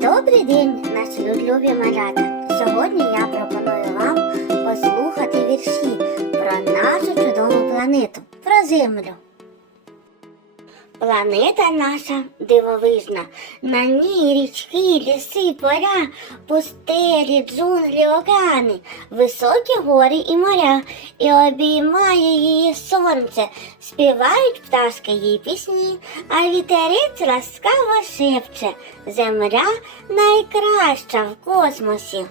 Добрий день, наші любі малята. Сьогодні я пропоную вам послухати вірші про нашу чудову планету, про Землю. Планета наша дивовижна, на ній річки, ліси, поля, пустелі, джунглі, океани, високі гори і моря, і обіймає її сонце, співають пташки їй пісні, а вітерець ласкаво шепче, земля найкраща в космосі.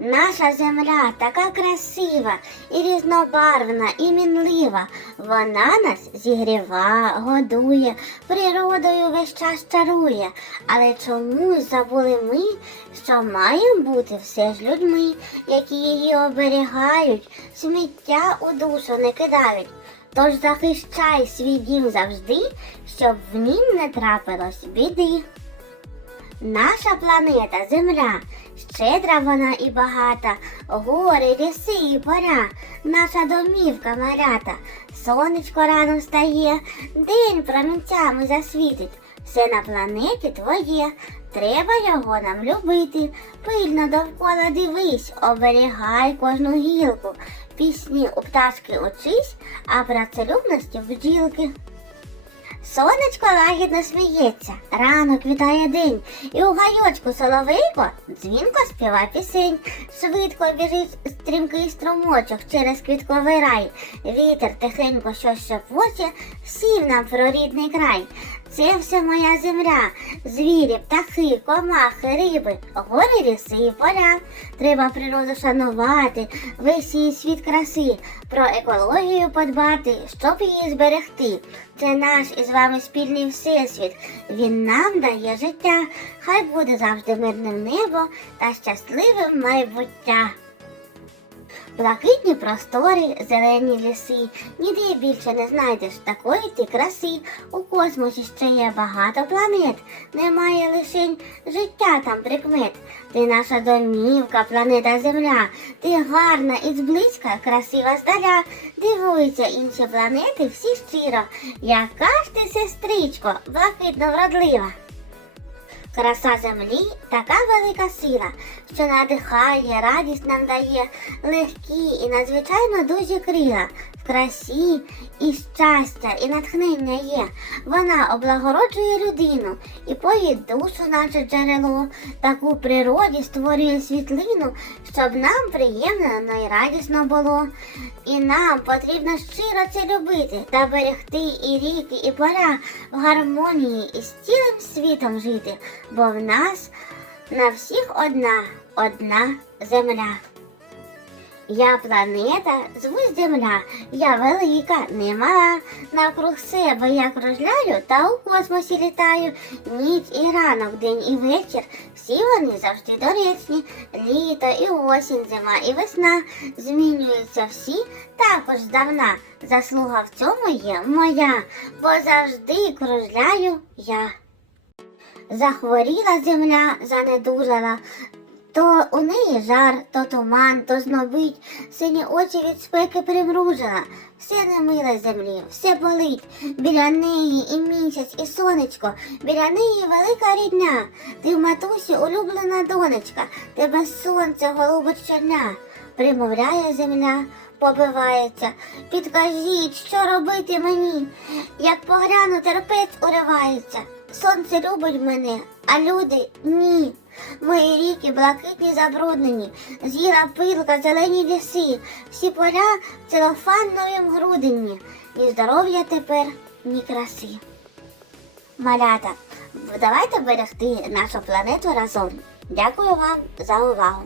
Наша земля така красива і різнобарвна, і мінлива. Вона нас зігріва, годує, природою весь час чарує. Але чомусь забули ми, що має бути все ж людьми, які її оберігають, сміття у душу не кидають. Тож захищай свій дім завжди, щоб в нім не трапилось біди. Наша планета Земля, щедра вона і багата, гори, ліси і поля, наша домівка малята, сонечко рано встає, день промінцями засвітить. Все на планеті твоє, треба його нам любити. Пильно довкола дивись, оберігай кожну гілку. Пісні у пташки учись, а працелюбності в бджілки. Сонечко лагідно сміється, ранок вітає день, і у гайочку соловейко дзвінко співа пісень. Швидко біжить стрімкий струмочок через квітковий рай. Вітер тихенько щось шепоче, всім нам про рідний край. Це все моя земля, звірі, птахи, комахи, риби, гори, ліси і поля. Треба природу шанувати, весь її світ краси, про екологію подбати, щоб її зберегти. Це наш із вами спільний всесвіт. Він нам дає життя. Хай буде завжди мирним небо та щасливим майбуття. Блакитні простори, зелені ліси, ніде більше не знайдеш такої ти краси. У космосі ще є багато планет, немає лишень життя там прикмет. Ти наша домівка, планета Земля, ти гарна і зблизька, красива здаля. Дивуються інші планети всі щиро. Яка ж ти, сестричко, блакитно вродлива. Краса землі така велика сила, що надихає, радість нам дає, легкі і надзвичайно дуже крила. В красі і щастя, і натхнення є. Вона облагороджує людину і поїть душу, наче джерело. Таку природі створює світлину, щоб нам приємно і радісно було. І нам потрібно щиро це любити та берегти і ріки, і поля в гармонії і з цілим світом жити, бо в нас на всіх одна, одна земля. Я планета, звусь земля, я велика, не. Навкруг себе я кружляю та у космосі літаю. Ніч і ранок, день і вечір. Всі вони завжди доречні. Літо і осінь, зима і весна. Змінюються всі також здавна. Заслуга в цьому є моя, бо завжди кружляю я. Захворіла земля, занедужала. То у неї жар, то туман, то знобить, сині очі від спеки примружила. Все немиле землі, все болить. Біля неї і місяць, і сонечко, біля неї велика рідня. Ти в матусі улюблена донечка, тебе сонце голубить щодня. Примовляє земля, побивається. Підкажіть, що робити мені, як погляну терпець уривається. Сонце любить мене, а люди ні. Мої ріки блакитні забруднені, з'їла пилка, зелені ліси, всі поля целофановім груденні. Ні здоров'я тепер, ні краси. Малята, давайте берегти нашу планету разом. Дякую вам за увагу.